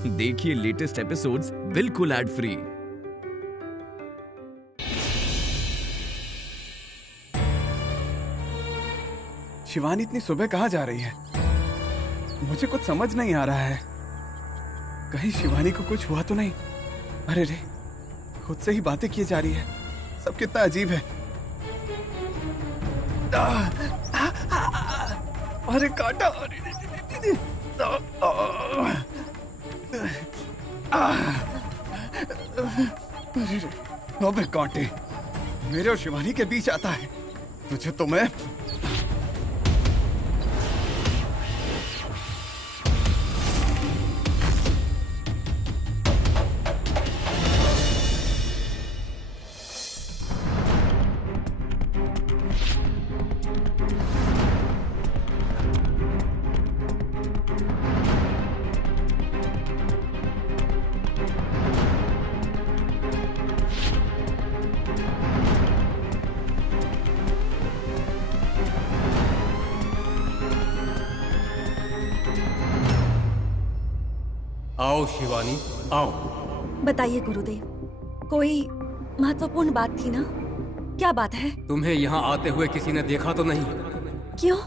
देखिए latest episodes बिल्कुल ad free. Shivani इतनी सुबह कहाँ जा रही है? मुझे कुछ समझ नहीं आ रहा है। कहीं शिवानी को कुछ हुआ तो नहीं? अरे रे, खुद से ही बातें किए जा रही है। सब कितना अजीब है। अरे काटा। अबे कांटे, मेरे और शिवानी के बीच आता है। तुझे तो मैं आओ शिवानी, आओ। बताइए गुरुदेव, कोई महत्वपूर्ण बात थी ना? क्या बात है? तुम्हें यहाँ आते हुए किसी ने देखा तो नहीं? क्यों?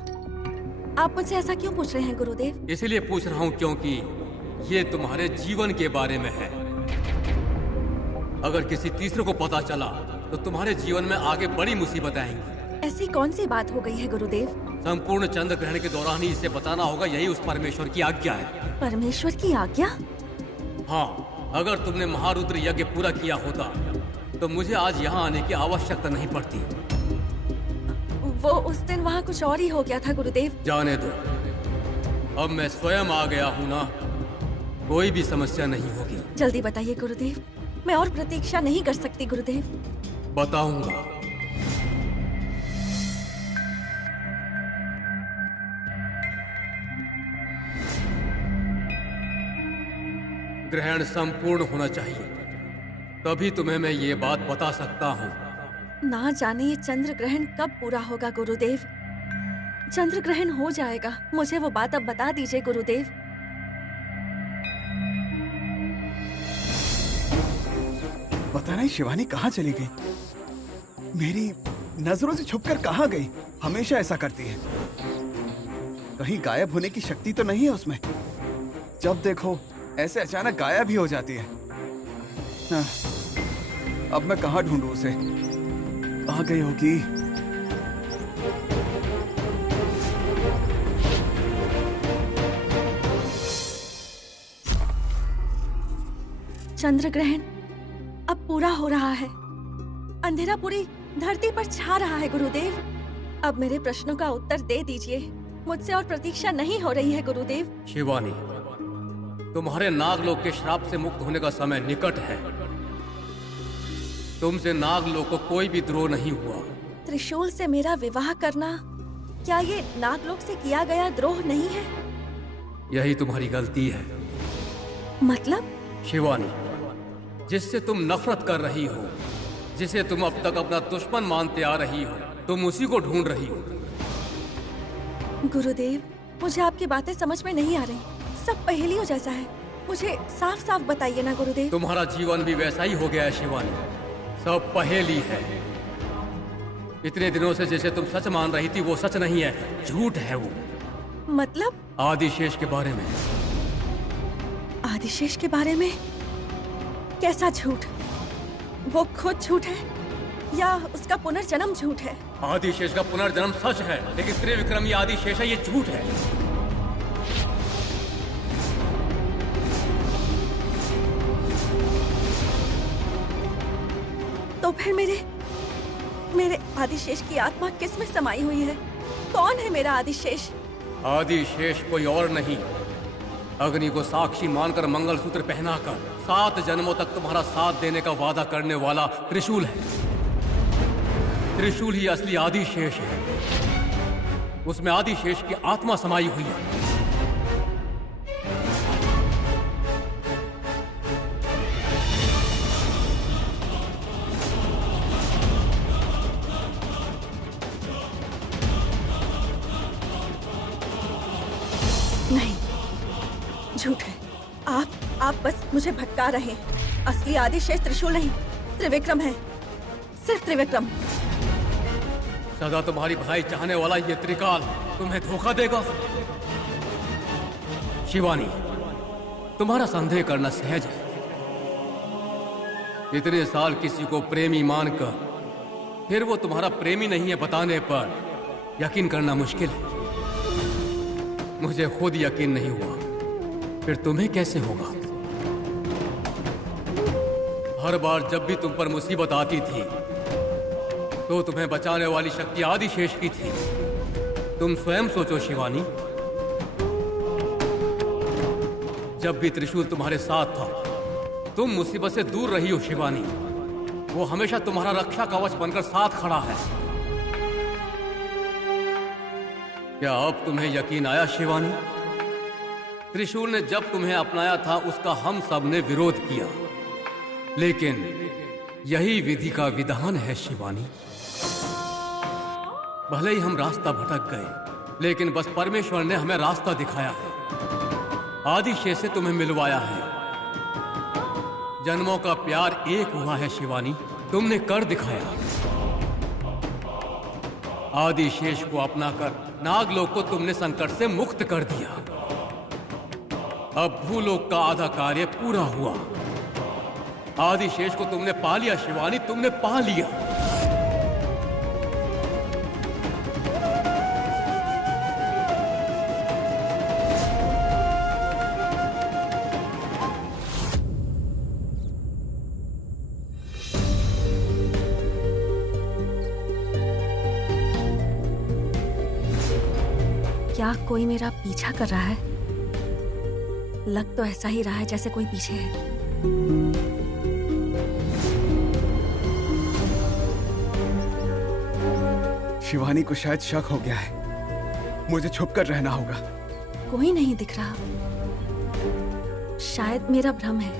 आप मुझसे ऐसा क्यों पूछ रहे हैं गुरुदेव? इसीलिए पूछ रहा हूँ क्योंकि ये तुम्हारे जीवन के बारे में है। अगर किसी तीसरे को पता चला तो तुम्हारे जीवन में आगे बड़ी मुसीबतें आएंगी। ऐसी कौन सी बात हो गई है गुरुदेव? संपूर्ण चंद्र ग्रहण के दौरान ही इसे बताना होगा, यही उस परमेश्वर की आज्ञा है। परमेश्वर की आज्ञा? हाँ, अगर तुमने महारुद्र यज्ञ पूरा किया होता तो मुझे आज यहाँ आने की आवश्यकता नहीं पड़ती। वो उस दिन वहाँ कुछ और ही हो गया था गुरुदेव। जाने दो, अब मैं स्वयं आ गया हूँ ना, कोई भी समस्या नहीं होगी। जल्दी बताइए गुरुदेव, मैं और प्रतीक्षा नहीं कर सकती गुरुदेव। बताऊंगा। ग्रहण संपूर्ण होना चाहिए, तभी तुम्हें मैं ये बात बता सकता हूँ। ना जाने ये चंद्र ग्रहण कब पूरा होगा गुरुदेव। चंद्र ग्रहण हो जाएगा, मुझे वो बात अब बता दीजिए गुरुदेव। पता नहीं शिवानी कहाँ चली गई। मेरी नजरों से छुपकर कहाँ गई? हमेशा ऐसा करती है। कहीं गायब होने की शक्ति तो नहीं है उसमें? जब देखो ऐसे अचानक गायब ही हो जाती है। हाँ, अब मैं कहाँ ढूंढूं उसे? कहाँ गई होगी? चंद्र ग्रहण अब पूरा हो रहा है। अंधेरा पूरी धरती पर छा रहा है गुरुदेव। अब मेरे प्रश्नों का उत्तर दे दीजिए। मुझसे और प्रतीक्षा नहीं हो रही है गुरुदेव। शिवानी, तुम्हारे नागलोक के श्राप से मुक्त होने का समय निकट है। तुमसे नागलोक को कोई भी द्रोह नहीं हुआ। त्रिशूल से मेरा विवाह करना, क्या ये नागलोक से किया गया द्रोह नहीं है? यही तुम्हारी गलती है। मतलब? शिवानी, जिससे तुम नफरत कर रही हो, जिसे तुम अब तक अपना दुश्मन मानते आ रही हो, तुम उसी को ढूंढ रही हो। गुरुदेव, मुझे आपकी बातें समझ में नहीं आ रही। सब पहेलियों जैसा है। मुझे साफ साफ बताइए ना गुरुदेव। तुम्हारा जीवन भी वैसा ही हो गया है शिवानी, सब पहेली है। इतने दिनों से जैसे तुम सच मान रही थी, वो सच नहीं है, झूठ है वो। मतलब? आदिशेष के बारे में। आदिशेष के बारे में? कैसा झूठ? वो खुद झूठ है या उसका पुनर्जन्म झूठ है? आदिशेष का पुनर्जन्म सच है, लेकिन त्रिविक्रमी आदिशेष है, ये झूठ है। तो फिर मेरे आदिशेष की आत्मा किस में समाई हुई है? कौन है मेरा आदिशेष? आदिशेष कोई और नहीं, अग्नि को साक्षी मानकर मंगलसूत्र पहनाकर 7 जन्मों तक तुम्हारा साथ देने का वादा करने वाला त्रिशूल है। त्रिशूल ही असली आदिशेष है। उसमें आदिशेष की आत्मा समाई हुई है। नहीं, झूठ है। आप बस मुझे भटका रहे हैं। असली आदिशेष त्रिशूल नहीं, त्रिविक्रम है, सिर्फ त्रिविक्रम। सदा तुम्हारी भलाई चाहने वाला ये त्रिकाल तुम्हें धोखा देगा। शिवानी, तुम्हारा संदेह करना सहज है। इतने साल किसी को प्रेमी मानकर फिर वो तुम्हारा प्रेमी नहीं है बताने पर यकीन करना मुश्किल है। मुझे खुद यकीन नहीं हुआ, फिर तुम्हें कैसे होगा? हर बार जब भी तुम पर मुसीबत आती थी तो तुम्हें बचाने वाली शक्ति आदिशेष की थी। तुम स्वयं सोचो शिवानी, जब भी त्रिशूल तुम्हारे साथ था तुम मुसीबत से दूर रही हो शिवानी। वो हमेशा तुम्हारा रक्षा कवच बनकर साथ खड़ा है। क्या अब तुम्हें यकीन आया शिवानी? त्रिशूल ने जब तुम्हें अपनाया था उसका हम सब ने विरोध किया, लेकिन यही विधि का विधान है शिवानी। भले ही हम रास्ता भटक गए, लेकिन बस परमेश्वर ने हमें रास्ता दिखाया है, आदिशेष से तुम्हें मिलवाया है। जन्मों का प्यार एक हुआ है शिवानी, तुमने कर दिखाया। आदिशेष को अपनाकर नागलोक को तुमने संकट से मुक्त कर दिया। अब भूलोक का आधा कार्य पूरा हुआ। आदिशेष को तुमने पा लिया शिवानी, तुमने पा लिया। क्या कोई मेरा पीछा कर रहा है? लग तो ऐसा ही रहा है जैसे कोई पीछे है। शिवानी को शायद शक हो गया है। मुझे छुपकर रहना होगा। कोई नहीं दिख रहा। शायद मेरा भ्रम है।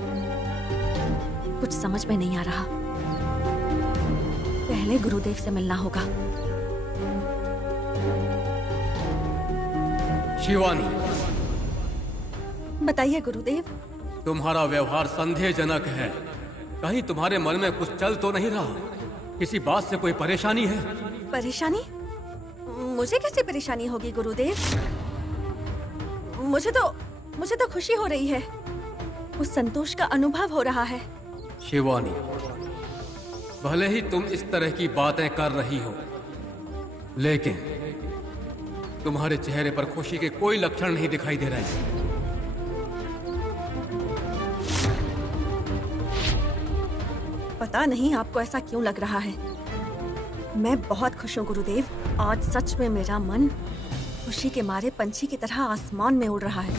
कुछ समझ में नहीं आ रहा। पहले गुरुदेव से मिलना होगा। शिवानी, बताइए गुरुदेव। तुम्हारा व्यवहार संदेहजनक है। कहीं तुम्हारे मन में कुछ चल तो नहीं रहा? किसी बात से कोई परेशानी है? परेशानी? मुझे कैसी परेशानी होगी गुरुदेव? मुझे तो खुशी हो रही है। उस संतोष का अनुभव हो रहा है। शिवानी, भले ही तुम इस तरह की बातें कर रही हो, लेकिन तुम्हारे चेहरे पर खुशी के कोई लक्षण नहीं दिखाई दे रहे। पता नहीं आपको ऐसा क्यों लग रहा है। मैं बहुत खुश हूँ गुरुदेव। आज सच में मेरा मन खुशी के मारे पंछी की तरह आसमान में उड़ रहा है।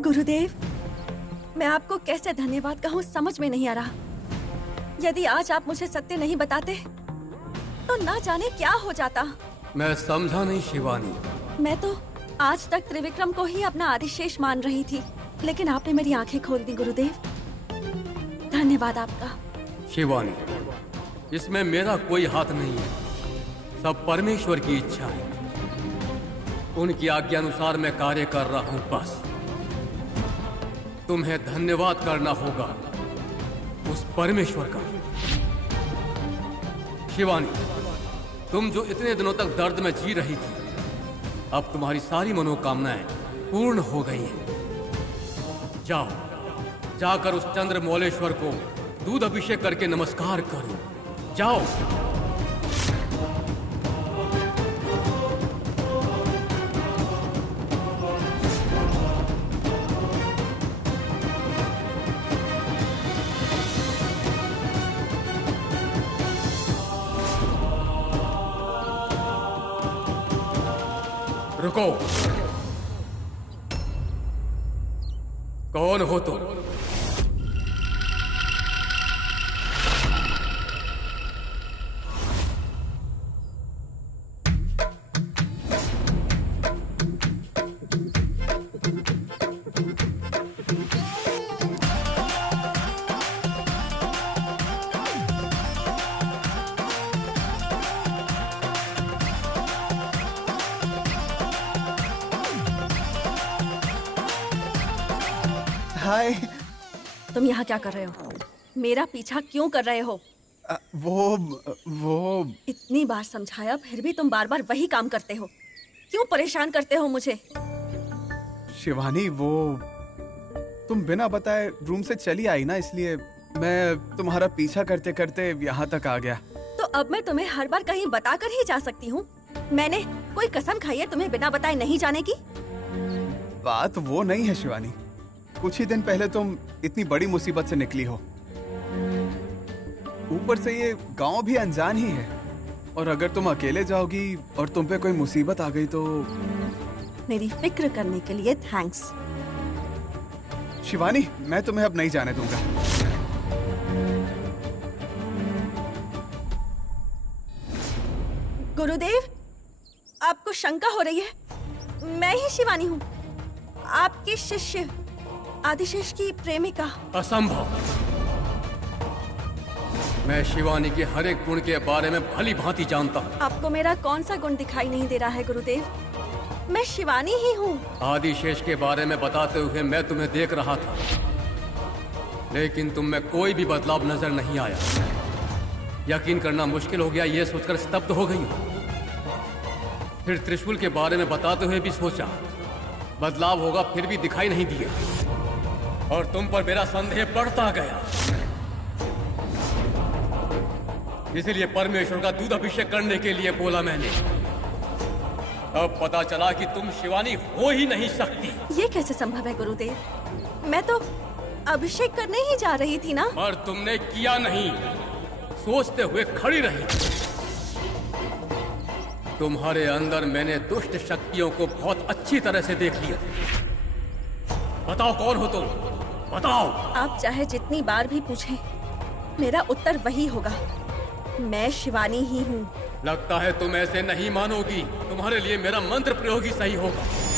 गुरुदेव, मैं आपको कैसे धन्यवाद कहूँ समझ में नहीं आ रहा। यदि आज आप मुझे सत्य नहीं बताते तो ना जाने क्या हो जाता। मैं समझा नहीं शिवानी। मैं तो आज तक त्रिविक्रम को ही अपना आदिशेष मान रही थी, लेकिन आपने मेरी आंखें खोल दी गुरुदेव। धन्यवाद आपका। शिवानी, इसमें मेरा कोई हाथ नहीं है। सब परमेश्वर की इच्छा है। उनकी आज्ञा अनुसार मैं कार्य कर रहा हूं। बस तुम्हें धन्यवाद करना होगा उस परमेश्वर का। शिवानी, तुम जो इतने दिनों तक दर्द में जी रही थी, अब तुम्हारी सारी मनोकामनाएं पूर्ण हो गई हैं। जाओ, जाकर उस चंद्र मौलेश्वर को दूध अभिषेक करके नमस्कार करो। जाओ। रुको। कौन हो तुम? हाय। तुम यहाँ क्या कर रहे हो? मेरा पीछा क्यों कर रहे हो? वो इतनी बार समझाया फिर भी तुम बार बार वही काम करते हो। क्यों परेशान करते हो मुझे? शिवानी, वो तुम बिना बताए रूम से चली आई ना, इसलिए मैं तुम्हारा पीछा करते करते यहाँ तक आ गया। तो अब मैं तुम्हें हर बार कहीं बताकर ही जा सकती हूँ। मैंने कोई कसम खाई है तुम्हें बिना बताए नहीं जाने की? बात वो नहीं है शिवानी। कुछ ही दिन पहले तुम इतनी बड़ी मुसीबत से निकली हो। ऊपर से ये गांव भी अनजान ही है, और अगर तुम अकेले जाओगी और तुम पे कोई मुसीबत आ गई तो। मेरी फिक्र करने के लिए थैंक्स। शिवानी, मैं तुम्हें अब नहीं जाने दूंगा। गुरुदेव, आपको शंका हो रही है? मैं ही शिवानी हूँ, आपके शिष्य आदिशेष की प्रेमिका। असंभव। मैं शिवानी के हर एक गुण के बारे में भली भांति जानता हूँ। आपको मेरा कौन सा गुण दिखाई नहीं दे रहा है गुरुदेव? मैं शिवानी ही हूँ। आदिशेष के बारे में बताते हुए मैं तुम्हें देख रहा था, लेकिन तुम में कोई भी बदलाव नजर नहीं आया। यकीन करना मुश्किल हो गया, ये सोचकर स्तब्ध हो गई। फिर त्रिशूल के बारे में बताते हुए भी सोचा बदलाव होगा, फिर भी दिखाई नहीं दिया, और तुम पर मेरा संदेह बढ़ता गया। इसीलिए परमेश्वर का दूध अभिषेक करने के लिए बोला मैंने। अब पता चला कि तुम शिवानी हो ही नहीं सकती। ये कैसे संभव है गुरुदेव? मैं तो अभिषेक करने ही जा रही थी ना। पर तुमने किया नहीं, सोचते हुए खड़ी रही। तुम्हारे अंदर मैंने दुष्ट शक्तियों को बहुत अच्छी तरह से देख लिया। बताओ कौन हो तुम, बताओ। आप चाहे जितनी बार भी पूछें, मेरा उत्तर वही होगा, मैं शिवानी ही हूँ। लगता है तुम ऐसे नहीं मानोगी। तुम्हारे लिए मेरा मंत्र प्रयोग ही सही होगा।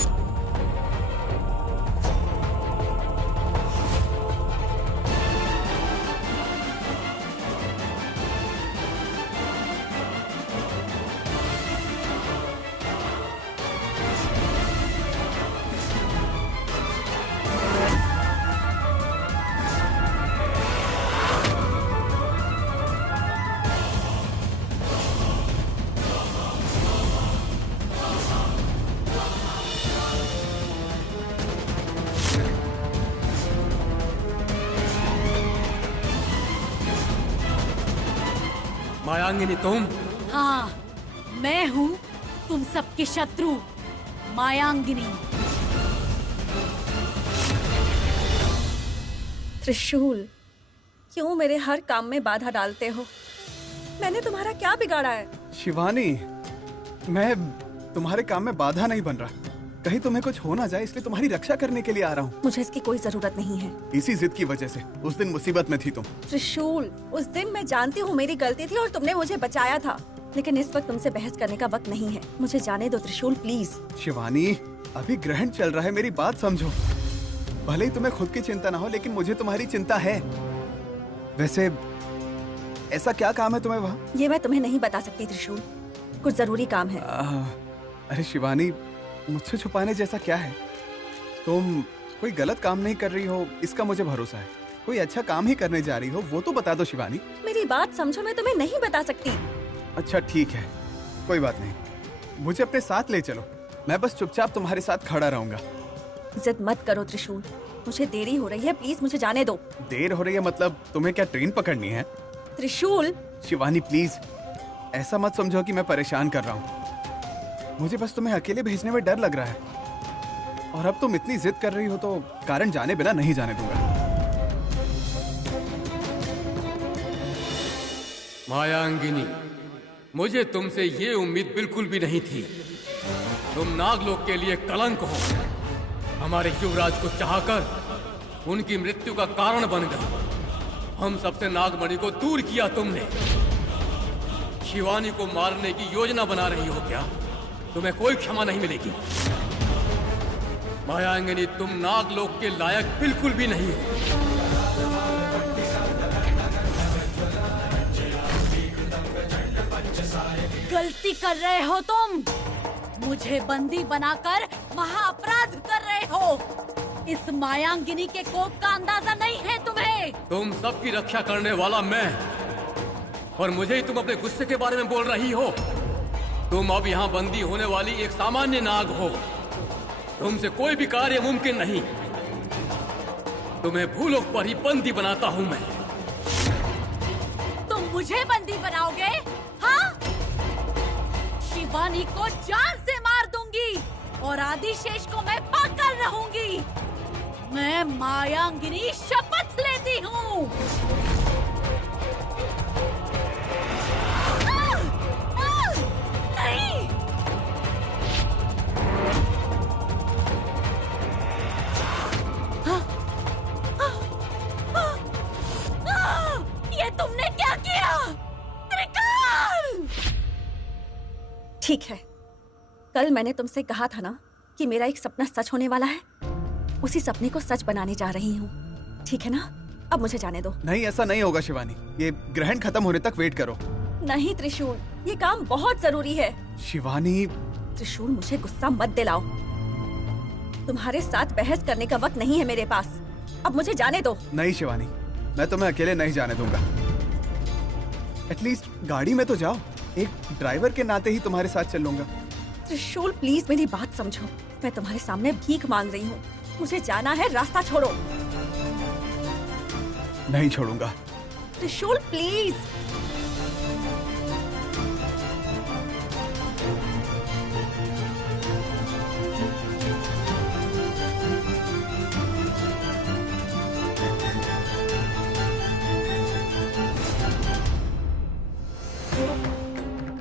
मायांगिनी, तुम? हाँ, मैं हूँ तुम सबके शत्रु, मायांगिनी। त्रिशूल, क्यों मेरे हर काम में बाधा डालते हो? मैंने तुम्हारा क्या बिगाड़ा है? शिवानी, मैं तुम्हारे काम में बाधा नहीं बन रहा। कहीं तुम्हें कुछ हो ना जाए, इसलिए तुम्हारी रक्षा करने के लिए आ रहा हूँ। मुझे इसकी कोई जरूरत नहीं है। इसी जिद की वजह से उस दिन मुसीबत में थी तुम। त्रिशूल, उस दिन मैं जानती हूँ मेरी गलती थी और तुमने मुझे बचाया था, लेकिन इस वक्त तुमसे बहस करने का वक्त नहीं है। मुझे जाने दो त्रिशूल, प्लीज। शिवानी, अभी ग्रहण चल रहा है, मेरी बात समझो। भले ही तुम्हें खुद की चिंता ना हो, लेकिन मुझे तुम्हारी चिंता है। वैसे ऐसा क्या काम है तुम्हें वहाँ? ये मैं तुम्हें नहीं बता सकती त्रिशूल, कुछ जरूरी काम है। अरे शिवानी, मुझसे छुपाने जैसा क्या है? तुम कोई गलत काम नहीं कर रही हो, इसका मुझे भरोसा है। कोई अच्छा काम ही करने जा रही हो, वो तो बता दो शिवानी। मेरी बात समझो, मैं तुम्हें नहीं बता सकती। अच्छा ठीक है, कोई बात नहीं। मुझे अपने साथ ले चलो, मैं बस चुपचाप तुम्हारे साथ खड़ा रहूंगा। जिद मत करो त्रिशूल, मुझे देरी हो रही है, प्लीज मुझे जाने दो। देर हो रही है मतलब तुम्हें क्या ट्रेन पकड़नी है? त्रिशूल। शिवानी प्लीज, ऐसा मत समझो कि मैं परेशान कर रहा हूँ। मुझे बस तुम्हें अकेले भेजने में डर लग रहा है, और अब तुम इतनी जिद कर रही हो तो कारण जाने बिना नहीं जाने दूंगा। मायांगिनी, मुझे तुमसे ये उम्मीद बिल्कुल भी नहीं थी। तुम नागलोक के लिए कलंक हो। हमारे युवराज को चाहकर उनकी मृत्यु का कारण बन गए। हम सबसे नागमणि को दूर किया तुमने। शिवानी को मारने की योजना बना रही हो क्या? तुम्हें कोई क्षमा नहीं मिलेगी। मायांगिनी, तुम नागलोक के लायक बिल्कुल भी नहीं हो। गलती कर रहे हो तुम। मुझे बंदी बनाकर महाअपराध कर रहे हो। इस मायांगिनी के कोप का अंदाजा नहीं है तुम्हें। तुम सबकी रक्षा करने वाला मैं, और मुझे ही तुम अपने गुस्से के बारे में बोल रही हो। तुम अब यहाँ बंदी होने वाली एक सामान्य नाग हो। तुमसे कोई भी कार्य मुमकिन नहीं। तुम्हें भूलोक पर ही बंदी बनाता हूँ मैं। तुम मुझे बंदी बनाओगे? हाँ? शिवानी को जान से मार दूंगी और आदिशेष को मैं पाकर रहूंगी। मैं मायांगिनी शपथ लेती हूँ। नहीं! ये तुमने क्या किया? त्रिकाल! ठीक है, कल मैंने तुमसे कहा था ना कि मेरा एक सपना सच होने वाला है। उसी सपने को सच बनाने जा रही हूँ। ठीक है ना? अब मुझे जाने दो। नहीं, ऐसा नहीं होगा शिवानी। ये ग्रहण खत्म होने तक वेट करो। नहीं त्रिशूल, ये काम बहुत जरूरी है। शिवानी, त्रिशूल मुझे गुस्सा मत दिलाओ। तुम्हारे साथ बहस करने का वक्त नहीं है मेरे पास। अब मुझे जाने दो। नहीं शिवानी, मैं तुम्हें अकेले नहीं जाने दूंगा। एटलीस्ट गाड़ी में तो जाओ। एक ड्राइवर के नाते ही तुम्हारे साथ चलूंगा। त्रिशूल प्लीज मेरी बात समझो। मैं तुम्हारे सामने भीख मांग रही हूँ। मुझे जाना है, रास्ता छोड़ो। नहीं छोड़ूंगा। त्रिशूल प्लीज।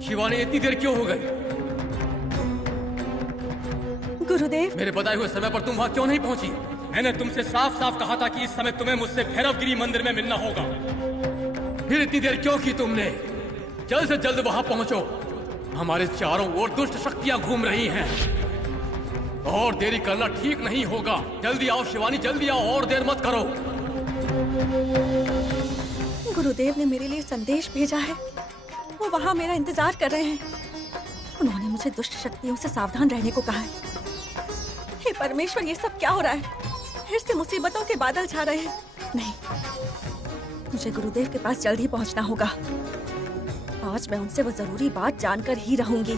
शिवानी इतनी देर क्यों हो गई? गुरुदेव, मेरे बताए हुए समय पर तुम वहाँ क्यों नहीं पहुँची? मैंने तुमसे साफ साफ कहा था कि इस समय तुम्हें मुझसे भैरवगिरी मंदिर में मिलना होगा। फिर इतनी देर क्यों की तुमने? जल्द से जल्द वहाँ पहुँचो। हमारे चारों ओर दुष्ट शक्तियाँ घूम रही हैं। और देरी करना ठीक नहीं होगा। जल्दी आओ शिवानी, जल्दी आओ, और देर मत करो। गुरुदेव ने मेरे लिए संदेश भेजा है। वो वहाँ मेरा इंतजार कर रहे हैं। उन्होंने मुझे दुष्ट शक्तियों से सावधान रहने को कहा है। हे परमेश्वर, ये सब क्या हो रहा है? फिर से मुसीबतों के बादल छा रहे हैं। नहीं, मुझे गुरुदेव के पास जल्द ही पहुंचना होगा। आज मैं उनसे वो जरूरी बात जानकर ही रहूंगी।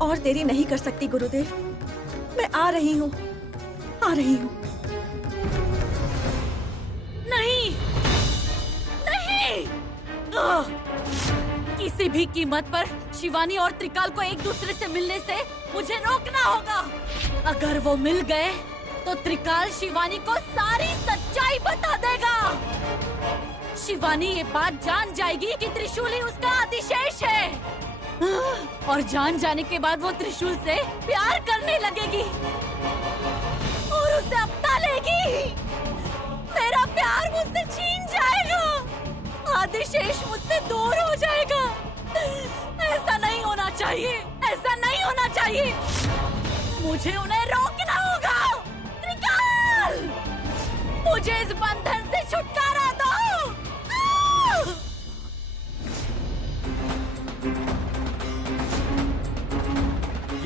और देरी नहीं कर सकती गुरुदेव। मैं आ रही हूँ, आ रही हूँ। नहीं! नहीं! किसी भी कीमत पर शिवानी और त्रिकाल को एक दूसरे से मिलने से मुझे रोकना होगा। अगर वो मिल गए तो त्रिकाल शिवानी को सारी सच्चाई बता देगा। शिवानी ये बात जान जाएगी कि त्रिशूल ही उसका आदिशेष है। और जान जाने के बाद वो त्रिशूल से प्यार करने लगेगी और उसे अपना लेगी। मेरा प्यार मुझसे छीन जाएगा। आदिशेष मुझसे दूर हो जाएगा। ऐसा नहीं होना चाहिए, ऐसा नहीं होना चाहिए। मुझे उन्हें रोकना होगा। त्रिकाल, मुझे इस बंधन से छुटकारा दो।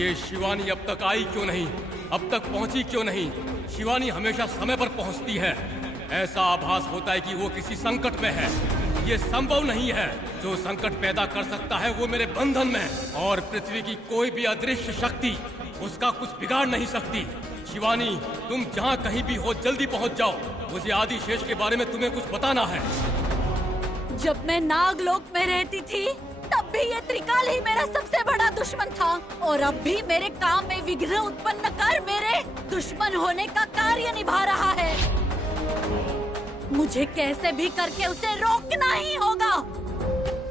ये शिवानी अब तक आई क्यों नहीं? अब तक पहुंची क्यों नहीं? शिवानी हमेशा समय पर पहुंचती है। ऐसा आभास होता है कि वो किसी संकट में है। ये संभव नहीं है। जो संकट पैदा कर सकता है वो मेरे बंधन में, और पृथ्वी की कोई भी अदृश्य शक्ति उसका कुछ बिगाड़ नहीं सकती। शिवानी, तुम जहाँ कहीं भी हो जल्दी पहुँच जाओ। मुझे आदिशेष के बारे में तुम्हें कुछ बताना है। जब मैं नागलोक में रहती थी तब भी ये त्रिकाल ही मेरा सबसे बड़ा दुश्मन था, और अब भी मेरे काम में विघ्न उत्पन्न कर मेरे दुश्मन होने का कार्य निभा रहा है। मुझे कैसे भी करके उसे रोकना ही होगा।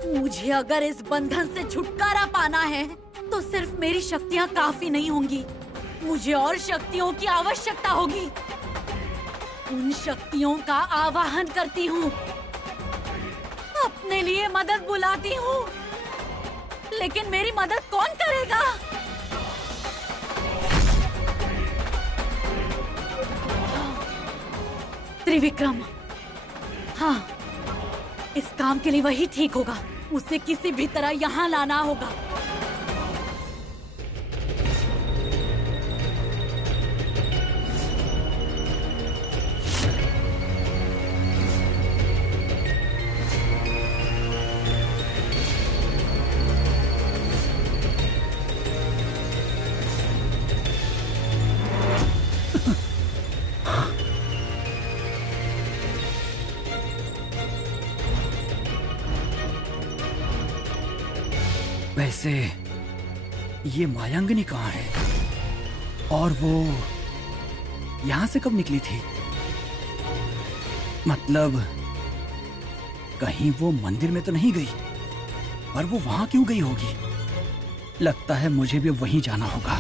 मुझे अगर इस बंधन से छुटकारा पाना है तो सिर्फ मेरी शक्तियाँ काफी नहीं होंगी। मुझे और शक्तियों की आवश्यकता होगी। उन शक्तियों का आवाहन करती हूँ, अपने लिए मदद बुलाती हूँ, लेकिन मेरी मदद कौन करेगा? त्रिविक्रम। हाँ, इस काम के लिए वही ठीक होगा। उसे किसी भी तरह यहाँ लाना होगा। वैसे ये मायांगनी कहाँ है? और वो यहां से कब निकली थी? मतलब कहीं वो मंदिर में तो नहीं गई, पर वो वहां क्यों गई होगी? लगता है मुझे भी वहीं जाना होगा।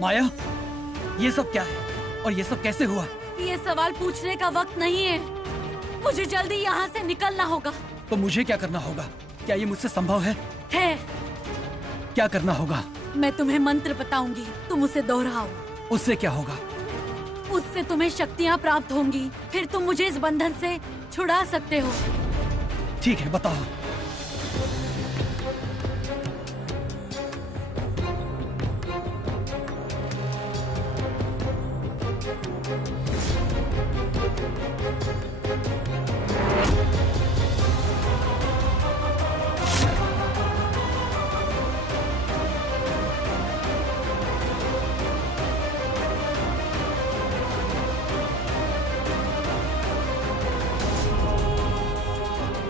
माया, ये सब क्या है और ये सब कैसे हुआ? ये सवाल पूछने का वक्त नहीं है। मुझे जल्दी यहाँ से निकलना होगा। तो मुझे क्या करना होगा? क्या ये मुझसे संभव है? है। क्या करना होगा? मैं तुम्हें मंत्र बताऊंगी, तुम उसे दोहराओ। उससे क्या होगा? उससे तुम्हें शक्तियाँ प्राप्त होंगी, फिर तुम मुझे इस बंधन से छुड़ा सकते हो। ठीक है, बताओ।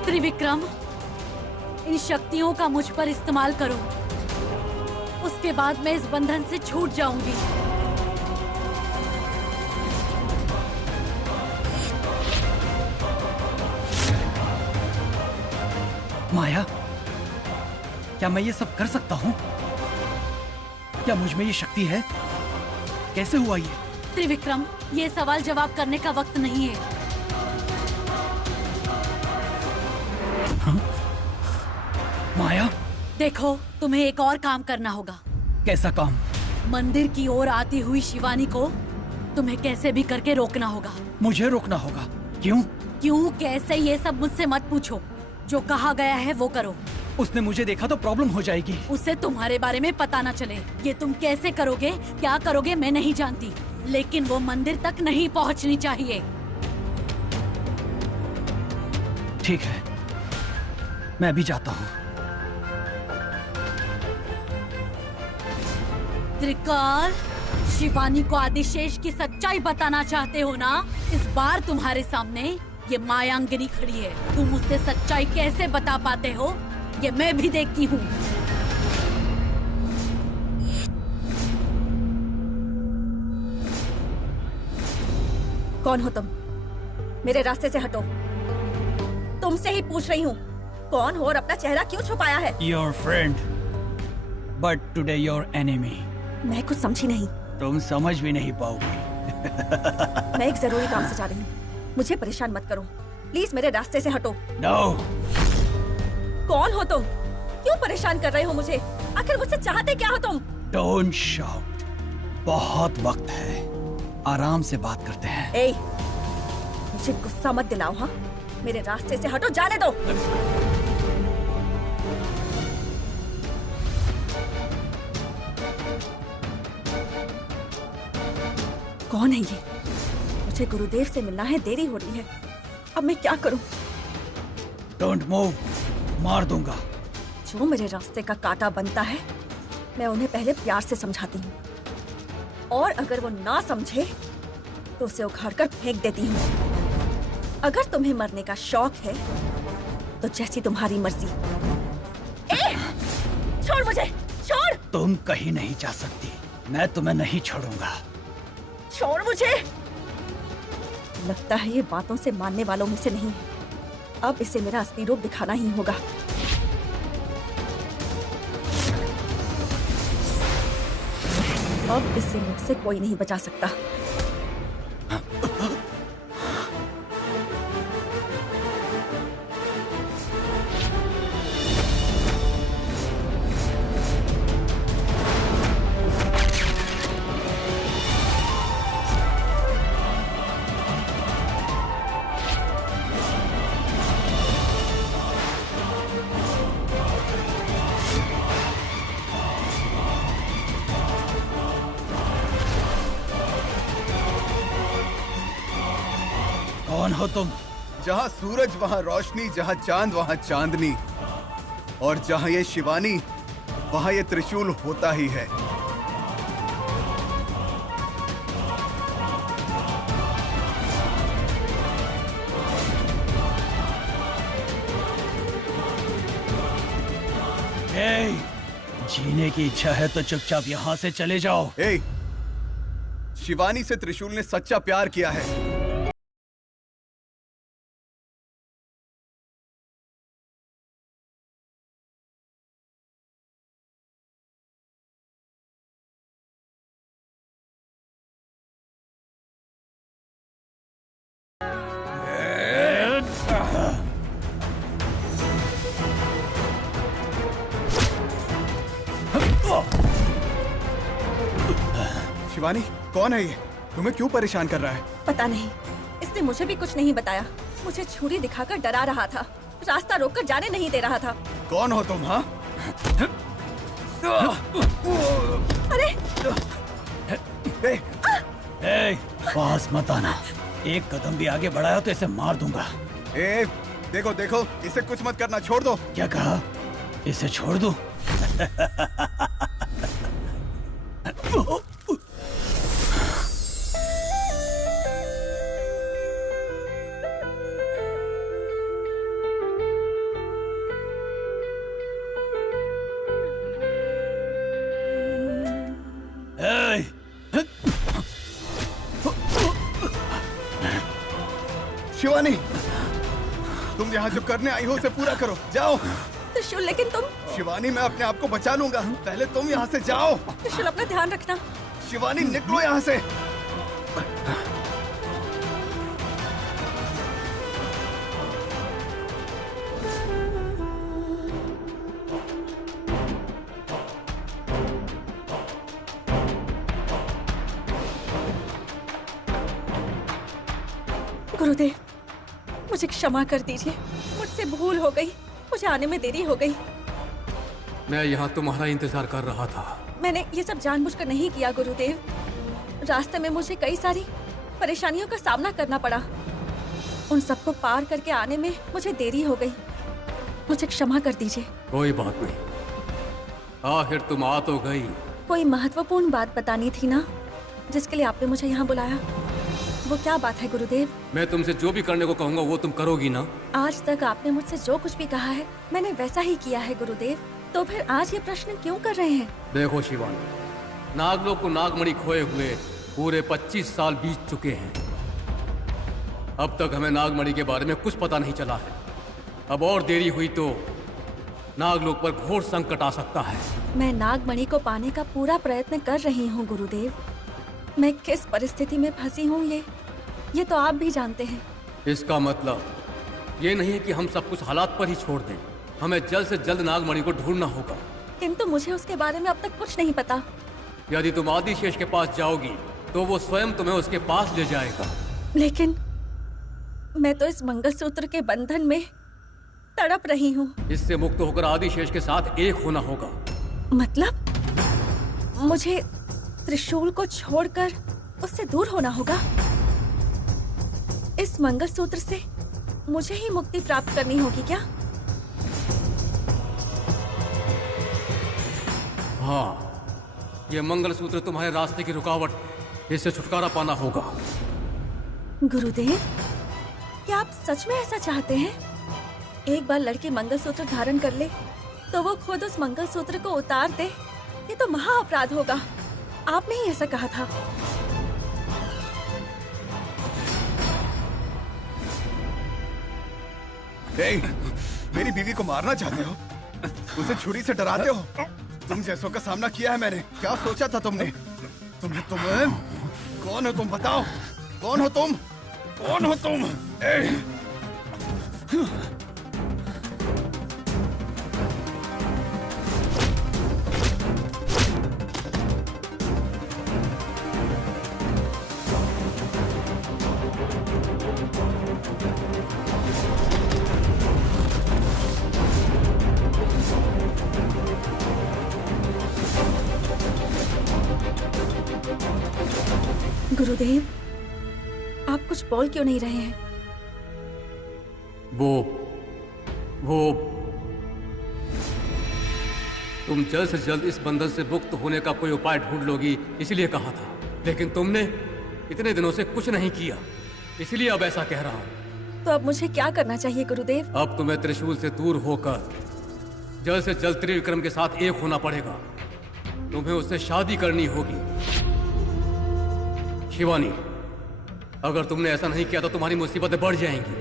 त्रिविक्रम, इन शक्तियों का मुझ पर इस्तेमाल करो। उसके बाद मैं इस बंधन से छूट जाऊंगी। माया, क्या मैं ये सब कर सकता हूँ? क्या मुझ में ये शक्ति है? कैसे हुआ ये? त्रिविक्रम, ये सवाल जवाब करने का वक्त नहीं है। माया, देखो, तुम्हें एक और काम करना होगा। कैसा काम? मंदिर की ओर आती हुई शिवानी को तुम्हें कैसे भी करके रोकना होगा। मुझे रोकना होगा? क्यों? क्यों कैसे ये सब मुझसे मत पूछो। जो कहा गया है वो करो। उसने मुझे देखा तो प्रॉब्लम हो जाएगी। उसे तुम्हारे बारे में पता न चले। ये तुम कैसे करोगे, क्या करोगे मैं नहीं जानती, लेकिन वो मंदिर तक नहीं पहुंचनी चाहिए। ठीक है, मैं भी जाता हूँ। त्रिकाल, शिवानी को आदिशेष की सच्चाई बताना चाहते हो ना? इस बार तुम्हारे सामने ये मायांगनी खड़ी है। तुम उससे सच्चाई कैसे बता पाते हो, ये मैं भी देखती हूँ। कौन हो तुम? मेरे रास्ते से हटो। तुमसे ही पूछ रही हूँ, कौन हो और अपना चेहरा क्यों छुपाया है? Your friend, but today your enemy. मैं कुछ समझी नहीं। तुम समझ भी नहीं पाओगी। मैं एक जरूरी काम से जा रही हूँ, मुझे परेशान मत करो। प्लीज मेरे रास्ते से हटो। No. कौन हो तुम? क्यों परेशान कर रहे हो मुझे? आखिर मुझसे चाहते क्या हो तुम? Don't shout. बहुत वक्त है, आराम से बात करते हैं। ए, मुझे गुस्सा मत दिलाओ। हाँ, मेरे रास्ते से हटो, जाने दो। कौन है ये? मुझे गुरुदेव से मिलना है, देरी हो रही है। अब मैं क्या करूं? Don't move. मार दूंगा। जो मेरे रास्ते का कांटा बनता है, मैं उन्हें पहले प्यार से समझाती हूँ, और अगर वो ना समझे तो उसे उखाड़ कर फेंक देती हूँ। अगर तुम्हें मरने का शौक है तो जैसी तुम्हारी मर्जी। ए, छोड़ मुझे, छोड़। तुम कहीं नहीं जा सकती, मैं तुम्हें नहीं छोड़ूंगा। छोड़ मुझे। लगता है ये बातों से मानने वालों में से नहीं है। अब इसे मेरा असली रूप दिखाना ही होगा। अब इसे मुझसे कोई नहीं बचा सकता। कौन हो तुम? जहाँ सूरज वहाँ रोशनी, जहाँ चांद वहाँ चांदनी, और जहाँ ये शिवानी वहां ये त्रिशूल होता ही है। जीने की इच्छा है तो चुपचाप यहाँ से चले जाओ। शिवानी से त्रिशूल ने सच्चा प्यार किया है। शिवानी, कौन है ये? तुम्हें क्यों परेशान कर रहा है? पता नहीं, इसने मुझे भी कुछ नहीं बताया। मुझे छुरी दिखाकर डरा रहा था, रास्ता रोककर जाने नहीं दे रहा था। कौन हो तुम? हाँ? अरे! पास मत आना। एक कदम भी आगे बढ़ाया तो इसे मार दूंगा। देखो देखो, इसे कुछ मत करना, छोड़ दो। क्या कहा? इसे छोड़ दो? शिवानी, तुम यहाँ जो करने आई हो उसे पूरा करो, जाओ। त्रिशूल, लेकिन तुम। शिवानी, मैं अपने आप को बचा लूंगा, पहले तुम यहाँ से जाओ। त्रिशूल, अपना ध्यान रखना। शिवानी, निकलो यहाँ से। गुरुदेव, मुझे क्षमा कर दीजिए, मुझसे भूल हो गई, मुझे आने में देरी हो गई। मैं यहाँ तुम्हारा इंतजार कर रहा था। मैंने ये सब जानबूझकर नहीं किया गुरुदेव। रास्ते में मुझे कई सारी परेशानियों का सामना करना पड़ा। उन सबको पार करके आने में मुझे देरी हो गई। मुझे क्षमा कर दीजिए। कोई बात नहीं, आखिर तुम आ तो गई। कोई महत्वपूर्ण बात बतानी थी ना, जिसके लिए आपने मुझे यहाँ बुलाया। वो क्या बात है गुरुदेव? मैं तुमसे जो भी करने को कहूँगा वो तुम करोगी ना? आज तक आपने मुझसे जो कुछ भी कहा है मैंने वैसा ही किया है गुरुदेव, तो फिर आज ये प्रश्न क्यों कर रहे हैं? देखो शिवानी, नागलोक को नागमणि खोए हुए पूरे 25 साल बीत चुके हैं। अब तक हमें नागमणि के बारे में कुछ पता नहीं चला है। अब और देरी हुई तो नागलोक पर घोर संकट आ सकता है। मैं नागमणि को पाने का पूरा प्रयत्न कर रही हूँ गुरुदेव। मैं किस परिस्थिति में फंसी हूँ ये तो आप भी जानते हैं। इसका मतलब ये नहीं है कि हम सब कुछ हालात पर ही छोड़ दें। हमें जल्द से जल्द नागमणि को ढूंढना होगा। किंतु मुझे उसके बारे में अब तक कुछ नहीं पता। यदि तुम आदिशेष के पास जाओगी तो वो स्वयं तुम्हें उसके पास ले जाएगा। लेकिन मैं तो इस मंगलसूत्र के बंधन में तड़प रही हूँ। इससे मुक्त होकर आदिशेष के साथ एक होना होगा। मतलब मुझे त्रिशूल को छोड़कर उससे दूर होना होगा। इस मंगलसूत्र से मुझे ही मुक्ति प्राप्त करनी होगी क्या? हाँ, ये मंगलसूत्र तुम्हारे रास्ते की रुकावट है। इससे छुटकारा पाना होगा। गुरुदेव, क्या आप सच में ऐसा चाहते हैं? एक बार लड़की मंगलसूत्र धारण कर ले तो वो खुद उस मंगलसूत्र को उतार दे, ये तो महा अपराध होगा। आपने ही ऐसा कहा था। मेरी बीवी को मारना चाहते हो? उसे छुरी से डराते हो? तुम जैसों का सामना किया है मैंने। क्या सोचा था तुमने? तुम्हें कौन हो तुम? बताओ, कौन हो तुम? कौन हो तुम? गुरुदेव, आप कुछ बोल क्यों नहीं रहे हैं? वो तुम जल्द से जल्द इस बंधन से मुक्त होने का कोई उपाय ढूंढ लोगी, इसलिए कहा था। लेकिन तुमने इतने दिनों से कुछ नहीं किया, इसलिए अब ऐसा कह रहा हूँ। तो अब मुझे क्या करना चाहिए गुरुदेव? अब तुम्हें त्रिशूल से दूर होकर जल्द से जल्द त्रिविक्रम के साथ एक होना पड़ेगा। तुम्हें उससे शादी करनी होगी। शिवानी, अगर तुमने ऐसा नहीं किया तो तुम्हारी मुसीबतें बढ़ जाएंगी,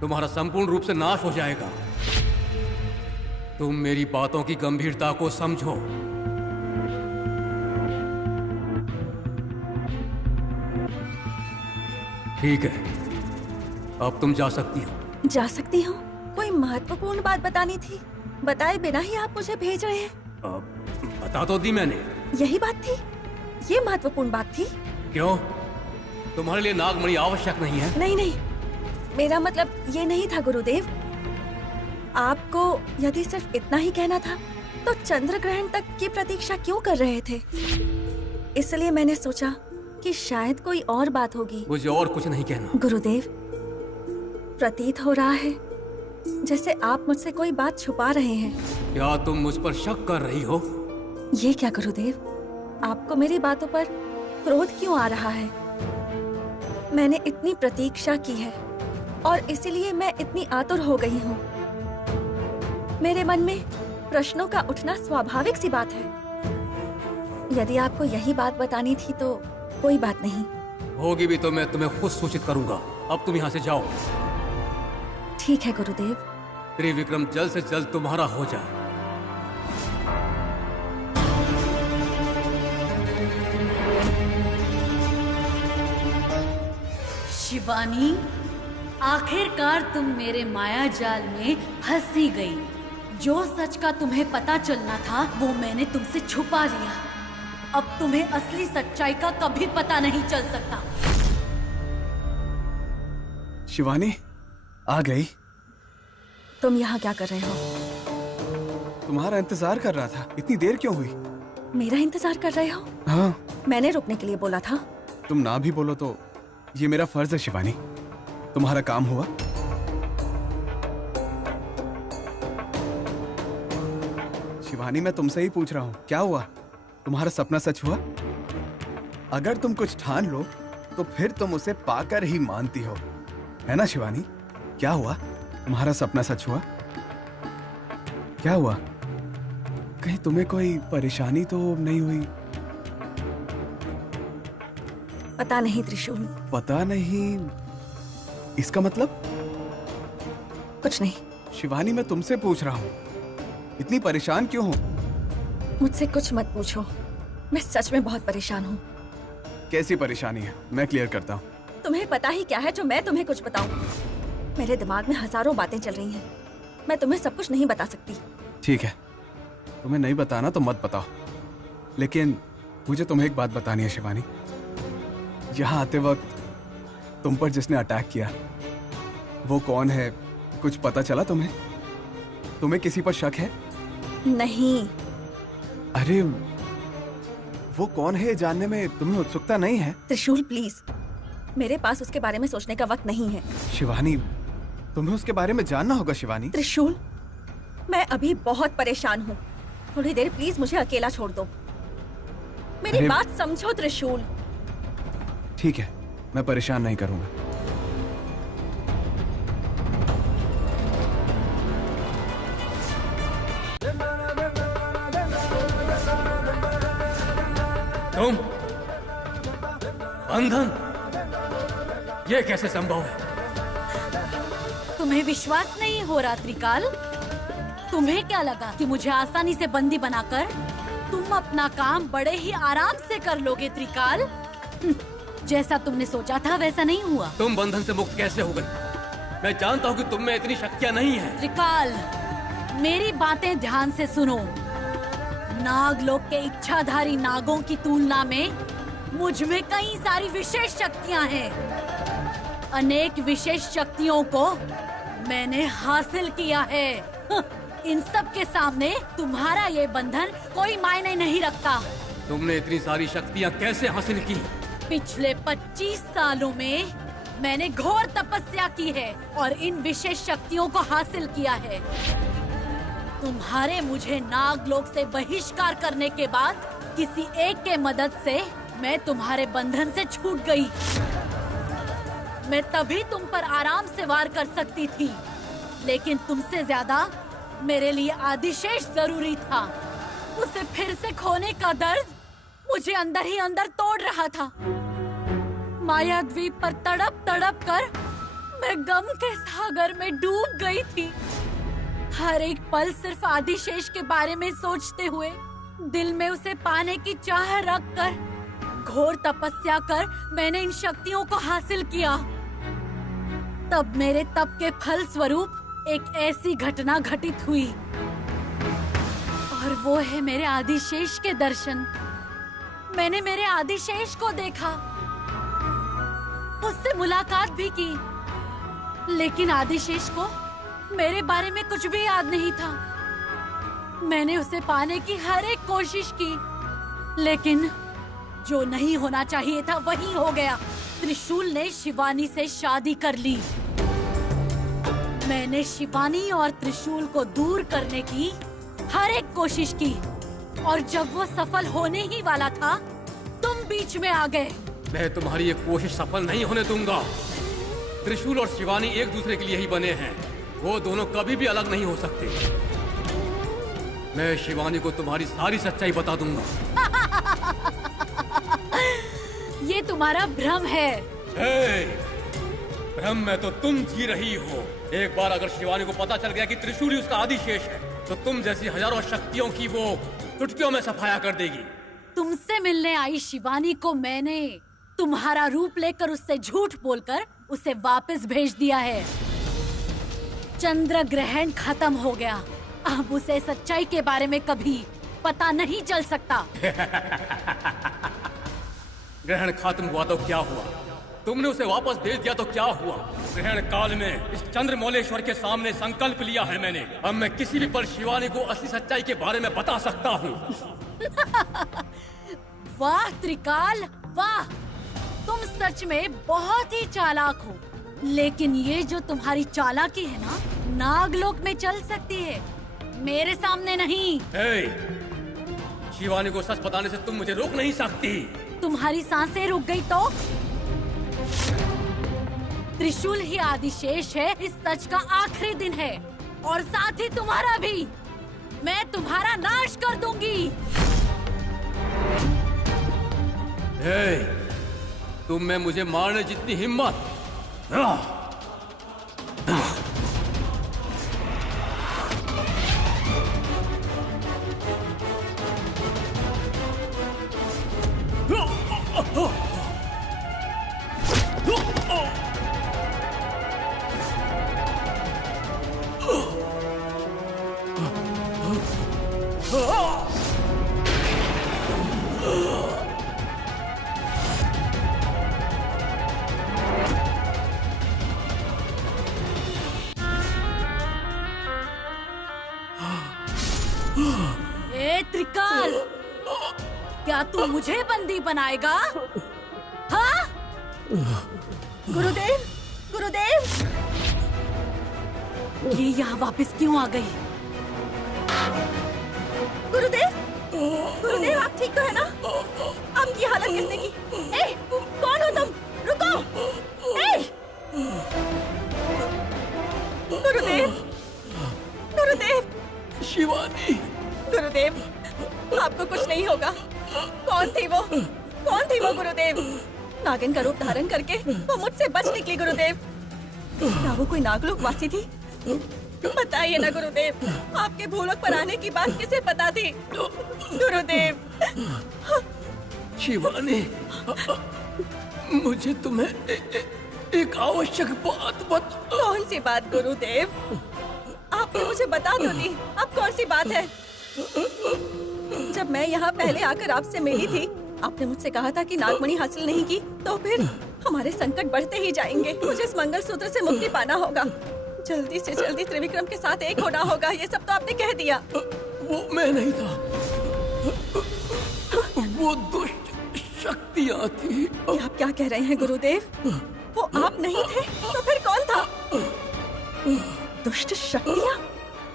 तुम्हारा संपूर्ण रूप से नाश हो जाएगा। तुम मेरी बातों की गंभीरता को समझो। ठीक है, अब तुम जा सकती हो। जा सकती हूँ? कोई महत्वपूर्ण बात बतानी थी, बताए बिना ही आप मुझे भेज रहे हैं। बता तो दी मैंने। यही बात थी? ये महत्वपूर्ण बात थी? क्यों? तुम्हारे लिए नागमणि आवश्यक नहीं है? नहीं नहीं, मेरा मतलब ये नहीं था गुरुदेव। आपको यदि सिर्फ इतना ही कहना था तो चंद्र ग्रहण तक की प्रतीक्षा क्यों कर रहे थे? इसलिए मैंने सोचा कि शायद कोई और बात होगी। मुझे और कुछ नहीं कहना। गुरुदेव, प्रतीत हो रहा है जैसे आप मुझसे कोई बात छुपा रहे हैं। क्या तुम मुझ पर शक कर रही हो? ये क्या गुरुदेव, आपको मेरी बातों पर क्रोध क्यों आ रहा है? मैंने इतनी प्रतीक्षा की है और इसीलिए मैं इतनी आतुर हो गई हूँ। मेरे मन में प्रश्नों का उठना स्वाभाविक सी बात है। यदि आपको यही बात बतानी थी तो कोई बात नहीं। होगी भी तो मैं तुम्हें खुद सूचित करूंगा। अब तुम यहाँ से जाओ। ठीक है गुरुदेव। त्रिविक्रम जल्द से जल्द तुम्हारा हो जाए। शिवानी, आखिरकार तुम मेरे माया जाल में फंस ही गई। जो सच का तुम्हें पता चलना था वो मैंने तुमसे छुपा लिया। अब तुम्हें असली सच्चाई का कभी पता नहीं चल सकता। शिवानी आ गई? तुम यहाँ क्या कर रहे हो? तुम्हारा इंतजार कर रहा था। इतनी देर क्यों हुई? मेरा इंतजार कर रहे हो? हाँ। मैंने रुकने के लिए बोला था। तुम ना भी बोलो तो ये मेरा फर्ज है शिवानी। तुम्हारा काम हुआ? शिवानी, मैं तुमसे ही पूछ रहा हूँ, क्या हुआ? तुम्हारा सपना सच हुआ? अगर तुम कुछ ठान लो तो फिर तुम उसे पाकर ही मानती हो, है ना शिवानी? क्या हुआ? तुम्हारा सपना सच हुआ? क्या हुआ? कहीं तुम्हें कोई परेशानी तो नहीं हुई? पता नहीं त्रिशूल। पता नहीं? इसका मतलब? कुछ नहीं। शिवानी, मैं तुमसे पूछ रहा हूँ, इतनी परेशान क्यों हो? मुझसे कुछ मत पूछो, मैं सच में बहुत परेशान हूँ। कैसी परेशानी है? मैं क्लियर करता हूँ। तुम्हें पता ही क्या है जो मैं तुम्हें कुछ बताऊं? मेरे दिमाग में हजारों बातें चल रही हैं। मैं तुम्हें सब कुछ नहीं बता सकती। ठीक है, तुम्हें नहीं बताना तो मत बताओ, लेकिन मुझे तुम्हें एक बात बतानी है शिवानी। यहाँ आते वक्त तुम पर जिसने अटैक किया वो कौन है, कुछ पता चला तुम्हें? तुम्हें किसी पर शक है? नहीं। अरे वो कौन है जानने में तुम्हें उत्सुकता नहीं है? त्रिशूल प्लीज, मेरे पास उसके बारे में सोचने का वक्त नहीं है। शिवानी, तुम्हें उसके बारे में जानना होगा शिवानी। त्रिशूल, मैं अभी बहुत परेशान हूँ। थोड़ी देर प्लीज मुझे अकेला छोड़ दो। मेरी बात समझो त्रिशूल। ठीक है, मैं परेशान नहीं करूंगा। तुम बंधन, ये कैसे संभव है? तुम्हें विश्वास नहीं हो रहा त्रिकाल? तुम्हें क्या लगा कि मुझे आसानी से बंदी बनाकर तुम अपना काम बड़े ही आराम से कर लोगे त्रिकाल? जैसा तुमने सोचा था वैसा नहीं हुआ। तुम बंधन से मुक्त कैसे हो गई? मैं जानता हूँ कि तुम में इतनी शक्तियाँ नहीं है। त्रिकाल, मेरी बातें ध्यान से सुनो। नागलोक के इच्छाधारी नागों की तुलना में मुझ में कई सारी विशेष शक्तियाँ हैं। अनेक विशेष शक्तियों को मैंने हासिल किया है। इन सब के सामने तुम्हारा ये बंधन कोई मायने नहीं रखता। तुमने इतनी सारी शक्तियाँ कैसे हासिल की? पिछले 25 सालों में मैंने घोर तपस्या की है और इन विशेष शक्तियों को हासिल किया है। तुम्हारे मुझे नागलोक से बहिष्कार करने के बाद किसी एक के मदद से मैं तुम्हारे बंधन से छूट गई। मैं तभी तुम पर आराम से वार कर सकती थी, लेकिन तुमसे ज्यादा मेरे लिए आदिशेष जरूरी था। उसे फिर से खोने का दर्द मुझे अंदर ही अंदर तोड़ रहा था। माया द्वीप पर तड़प तड़प कर मैं गम के सागर में डूब गई थी। हर एक पल सिर्फ आदिशेष के बारे में सोचते हुए, दिल में उसे पाने की चाह रखकर, घोर तपस्या कर मैंने इन शक्तियों को हासिल किया। तब मेरे तप के फल स्वरूप एक ऐसी घटना घटित हुई, और वो है मेरे आदिशेष के दर्शन। मैंने मेरे आदिशेष को देखा, उससे मुलाकात भी की, लेकिन आदिशेष को मेरे बारे में कुछ भी याद नहीं था। मैंने उसे पाने की हर एक कोशिश की, लेकिन जो नहीं होना चाहिए था वही हो गया। त्रिशूल ने शिवानी से शादी कर ली। मैंने शिवानी और त्रिशूल को दूर करने की हर एक कोशिश की, और जब वो सफल होने ही वाला था, तुम बीच में आ गए। मैं तुम्हारी ये कोशिश सफल नहीं होने दूंगा। त्रिशूल और शिवानी एक दूसरे के लिए ही बने हैं, वो दोनों कभी भी अलग नहीं हो सकते। मैं शिवानी को तुम्हारी सारी सच्चाई बता दूंगा। ये तुम्हारा भ्रम है। भ्रम में तो तुम जी रही हो। एक बार अगर शिवानी को पता चल गया कि त्रिशूल ही उसका आदिशेष है, तो तुम जैसी हजारों शक्तियों की वो चुटकियों में सफाया कर देगी। तुमसे मिलने आई शिवानी को मैंने तुम्हारा रूप लेकर उससे झूठ बोलकर उसे वापस भेज दिया है। चंद्र ग्रहण खत्म हो गया, अब उसे सच्चाई के बारे में कभी पता नहीं चल सकता। ग्रहण खत्म हुआ तो क्या हुआ? तुमने उसे वापस भेज दिया तो क्या हुआ? ग्रहण काल में इस चंद्रमौलेश्वर के सामने संकल्प लिया है मैंने। अब मैं किसी भी पल शिवानी को असली सच्चाई के बारे में बता सकता हूँ। वाह त्रिकाल, वाह! तुम सच में बहुत ही चालाक हो, लेकिन ये जो तुम्हारी चालाकी है ना, नागलोक में चल सकती है, मेरे सामने नहीं। शिवानी को सच बताने से तुम मुझे रोक नहीं सकती। तुम्हारी सांसें रुक गई तो? त्रिशूल ही आदिशेष है, इस सच का आखिरी दिन है, और साथ ही तुम्हारा भी। मैं तुम्हारा नाश कर दूंगी। तुम में मुझे मारने जितनी हिम्मत, ए त्रिकाल, क्या तू मुझे बंदी बनाएगा? हाँ? गुरुदेव, गुरुदेव! ये यहाँ वापस क्यों आ गई? गुरुदेव, गुरुदेव आप ठीक तो है ना? आपकी हालत किसने की? ए, कौन हो तुम? रुको! ए! गुरुदेव, गुरुदेव! शिवानी! गुरुदेव, आपको कुछ नहीं होगा। कौन थी वो? कौन थी वो गुरुदेव? नागिन का रूप धारण करके वो मुझसे बच निकली गुरुदेव। क्या वो कोई नागलोक वासी थी? बताइए ना गुरुदेव, आपके भूलोक पर आने की बात किसे पता थी? गुरुदेव! शिवानी, मुझे तुम्हें एक आवश्यक बात कौन सी बात गुरुदेव? आपने मुझे बता दो दी, अब कौन सी बात है? जब मैं यहाँ पहले आकर आपसे मिली थी, आपने मुझसे कहा था कि नागमणि हासिल नहीं की तो फिर हमारे संकट बढ़ते ही जाएंगे। मुझे इस मंगलसूत्र से मुक्ति पाना होगा, जल्दी से जल्दी त्रिविक्रम के साथ एक होना होगा। ये सब तो आपने कह दिया। वो मैं नहीं था, वो दुष्ट शक्तियाँ थी। ये आप क्या कह रहे हैं गुरुदेव? वो आप नहीं थे तो फिर कौन था? दुष्ट शक्तियाँ?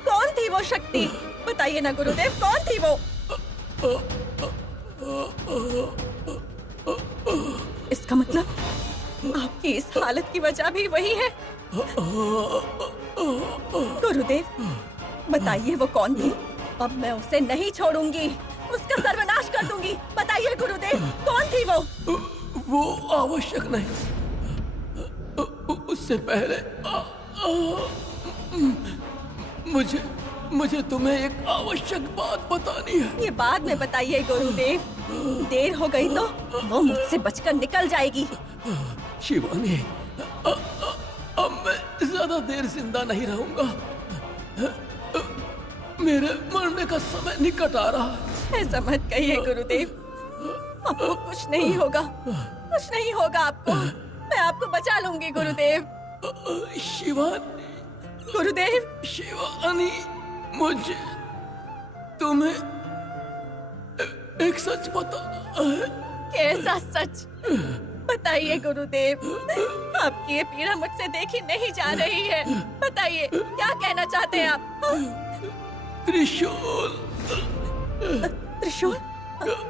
कौन थी वो शक्ति? बताइए ना गुरुदेव, कौन थी वो? इसका मतलब आपकी इस हालत की वजह भी वही है। गुरुदेव बताइए वो कौन थी? अब मैं उसे नहीं छोड़ूंगी, उसका सर्वनाश कर दूंगी। बताइए गुरुदेव, कौन थी वो? वो आवश्यक नहीं, उससे पहले मुझे तुम्हें एक आवश्यक बात बतानी है। ये बाद में बताइए गुरुदेव, देर हो गई तो वो मुझसे बचकर निकल जाएगी। शिवानी, अब मैं ज्यादा देर जिंदा नहीं रहूंगा। मेरे मरने का समय निकट आ रहा है। ऐसा मत कहिए गुरुदेव, आपको कुछ नहीं होगा, कुछ नहीं होगा आपको। मैं आपको बचा लूंगी गुरुदेव। शिवानी, गुरुदेव, शिवानी, मुझे तुम्हें एक सच बताना है। कैसा सच? बताइए गुरुदेव, आपकी ये पीड़ा मुझसे देखी नहीं जा रही है। बताइए क्या कहना चाहते हैं आप? त्रिशूल। त्रिशूल?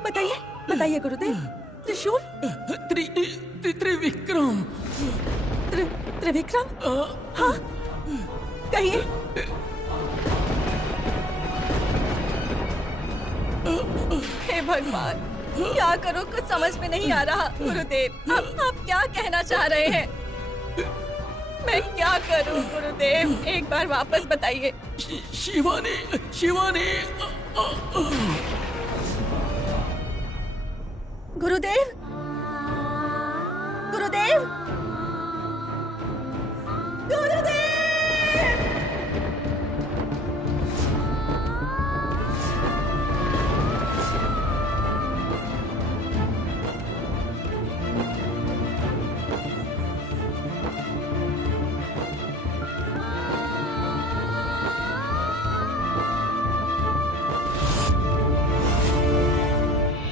बताइए बताइए गुरुदेव, त्रिशूल? त्रिविक्रम। त्रिविक्रम? हाँ, कहिए। हे भगवान, क्या करूं, कुछ समझ में नहीं आ रहा। गुरुदेव आप क्या कहना चाह रहे हैं? मैं क्या करूं गुरुदेव, एक बार वापस बताइए। शिवानी, शिवानी। गुरुदेव